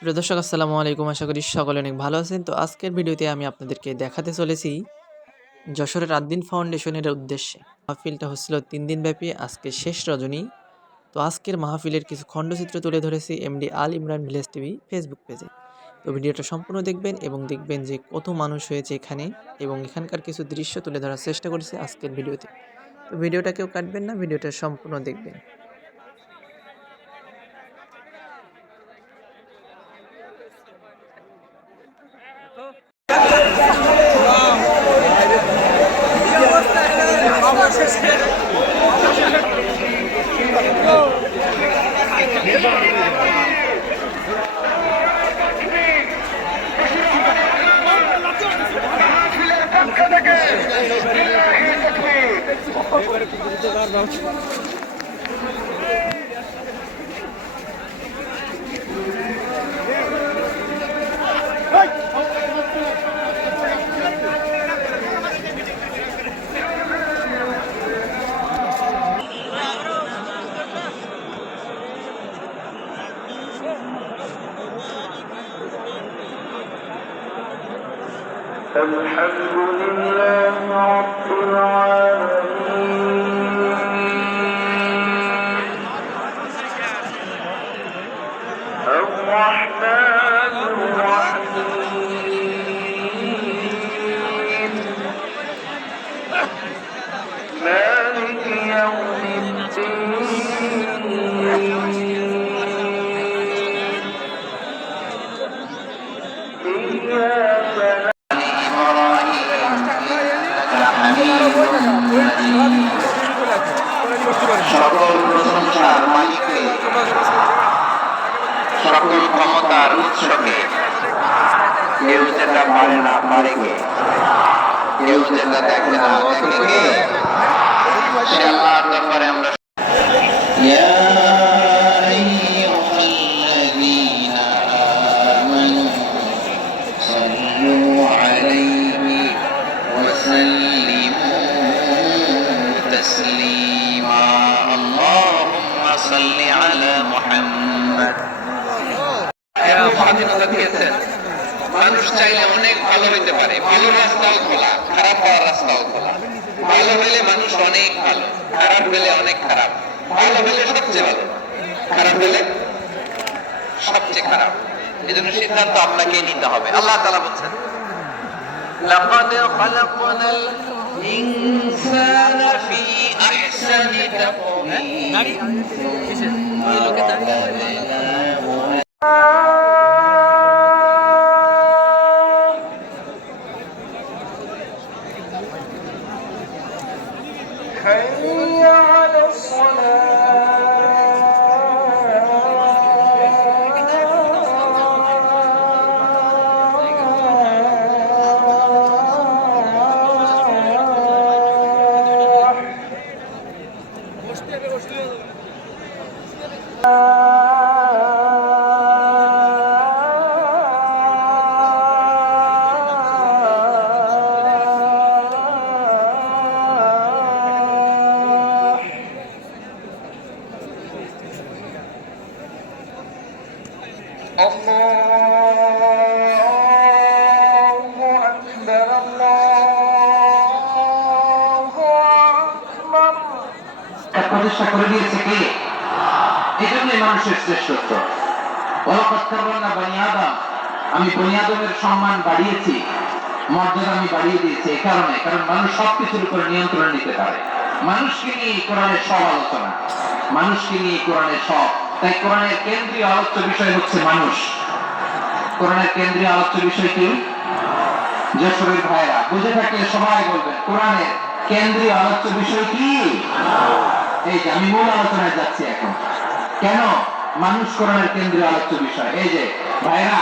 প্রিয় দর্শক আসসালামু আলাইকুম। আশা করি সকলে অনেক ভালো আছেন। তো আজকের ভিডিওতে আমি আপনাদেরকে দেখাতে চলেছি যশোরের আদ্দিন ফাউন্ডেশনের উদ্দেশ্যে মাহফিলটা হচ্ছিল ৩ দিন ব্যাপী, আজকে শেষ রজনী। তো আজকের মাহফিলের কিছু খণ্ডচিত্র তুলে ধরেছি এমডি আল ইমরান ভিলেজ টিভি ফেসবুক পেজে। তো ভিডিওটা সম্পূর্ণ দেখবেন এবং দেখবেন যে কত মানুষ হয়েছে এখানে, এবং এখানকার কিছু দৃশ্য তুলে ধরার চেষ্টা করেছি আজকের ভিডিওতে। তো ভিডিওটা কেউ কাটবেন না, ভিডিওটা সম্পূর্ণ দেখবেন। الحمد لله رب العالمين الرحمن الرحيم مالك يوم الدين إياك সকল প্রশংসার মালিককে, সকল ক্ষমতার উৎসকে, কেউ যেটা পারে না পারে কে, কেউ যেটা দেখে না দেখে কে, সে আল্লাহর দরবারে আমরা মানুষ চাইলে অনেক ভালো হইতে পারে, ভালো রাস্তাও খোলা, খারাপ হওয়ার রাস্তাও খোলা। ভালো হলে মানুষ অনেক ভালো, খারাপ হলে অনেক খারাপ। ভালো হলে সবচেয়ে ভালো, খারাপ হলে সবচেয়ে খারাপ। এজন্য সিদ্ধান্ত আপনাকে নিতে হবে। আল্লাহ তাআলা বলছেন, লাকাদ খালাকনাল ইনসানা ফি আহসানি তাকওয়িম। حي على প্রতিষ্ঠা করে দিয়েছে কে? এই জন্যই মানুষের শ্রেষ্ঠত্ব। আমি বনি আদমের সম্মান বাড়িয়েছি, মর্যাদা আমি বাড়িয়ে দিয়েছি এই কারণে, কারণ মানুষ সবকিছুর উপরে নিয়ন্ত্রণ নিতে পারে। মানুষকে নিয়ে কোরআনের সব আলোচনা, মানুষকে নিয়ে কোরআনের সব। তাই কোরআনের কেন্দ্রীয় আলোচ্য বিষয় হচ্ছে মানুষ। কোরআনের কেন্দ্রীয় আলোচ্য বিষয় কি? যশোরের ভাইরা বুঝে থাকলে সবাই বলবেন, কোরআনের কেন্দ্রীয় আলোচ্য বিষয় কি? এই যে আমি মূল আলোচনায় যাচ্ছি এখন। কেন মানুষ কোরআনের কেন্দ্রীয় আলোচ্য বিষয়? এই যে ভাইরা